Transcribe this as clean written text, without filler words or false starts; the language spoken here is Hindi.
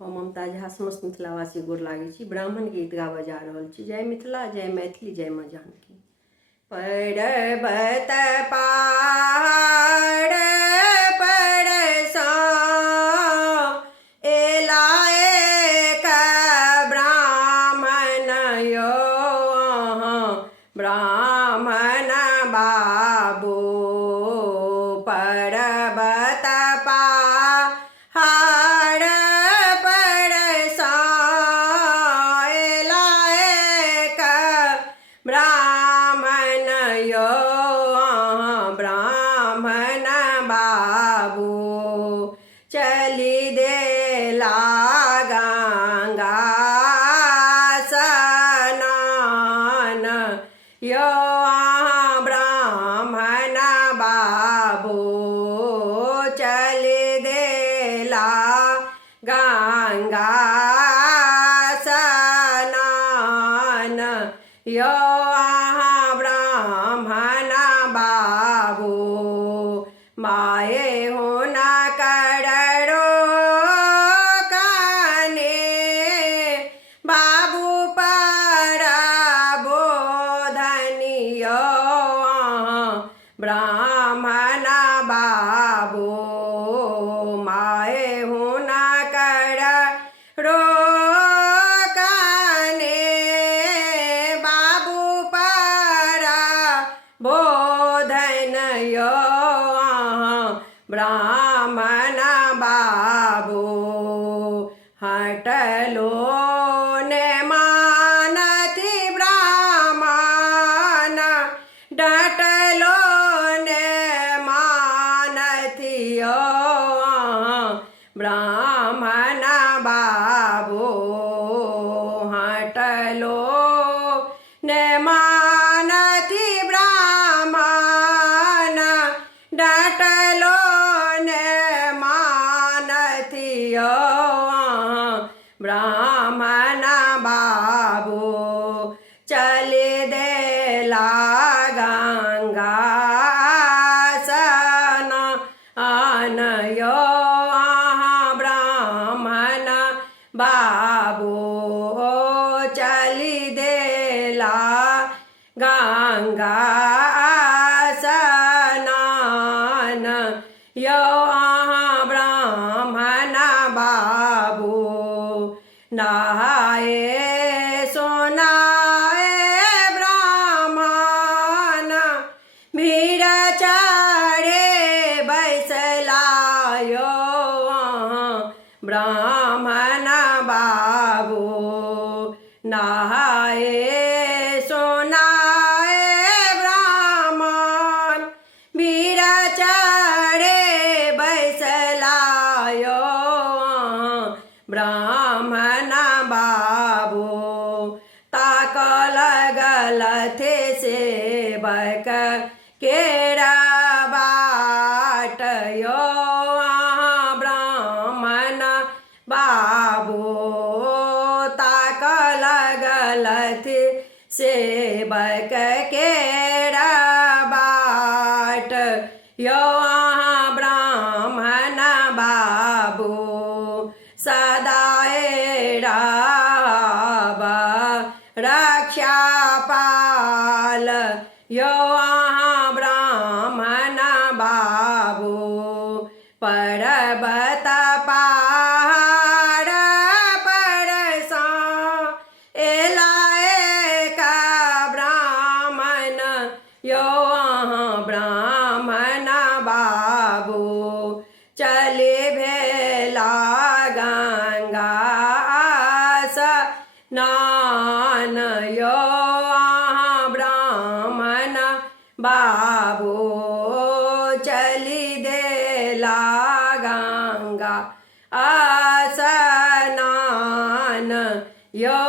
हम ममता झा समस्त मिथिलावासी गोर लागै छी। ब्राह्मण गीत गाबऽ जा रहल छी। जय मिथिला, जय मैथिली, जय माँ जानकी। पर्वत पहाड़ परसँ एला एक ब्राह्मण यौ, ब्राह्मण बाबू। पर्वत पहाड़ परसँ एला एक ब्राह्मण यौ, ब्राह्मण बाबू। चली देला गंगा स्नान यौ, ब्राह्मण बाबू। चली देला गंगा स्नान यौ, ब्राह्मण बाबू। माये होना करड़ो काने बाबू पर बोधनी यौ, ब्राह्मण बाबू। माये होना करड़ो काने बाबू पर बोधन यौ, ब्राह्मण बाबू। हटलो ने मानति ब्राह्मण, डटलो ने मानति यौ, ब्राह्मण बाबू। हटलो ने मानति ब्राह्मण, डटलो ने मानति यौ, ब्राह्मण बाबू। चली देला गंगा स्नान यौ, ब्राह्मण बाबू। चली देला गंगा स्नान यौ, ब्राह्मण बाबू। नहाए सोनाए ब्राह्मण, भीड़ चढ़े बैसला यौ, ब्राह्मण बाबू। नहाए सोनाए ब्राह्मण, भीड़ चढ़े बैसला यौ, ब्राह्मण बाबू। ताक लगल थे सेवक केरा बाट यौ, ब्राह्मण बाबू। ताक लगल थे सेवक केरा बाट यौ, ब्राह्मण बाबू। सदाए रहब रक्षा पाल यौ, ब्राह्मण बाबू। पर्वत पहाड़ परसँ एला एक ब्राह्मण यौ, ब्राह्मण बाबू। चली भेला गंगा स्नान यौ, ब्राह्मण बाबू। चली देला गंगा स्नान यौ,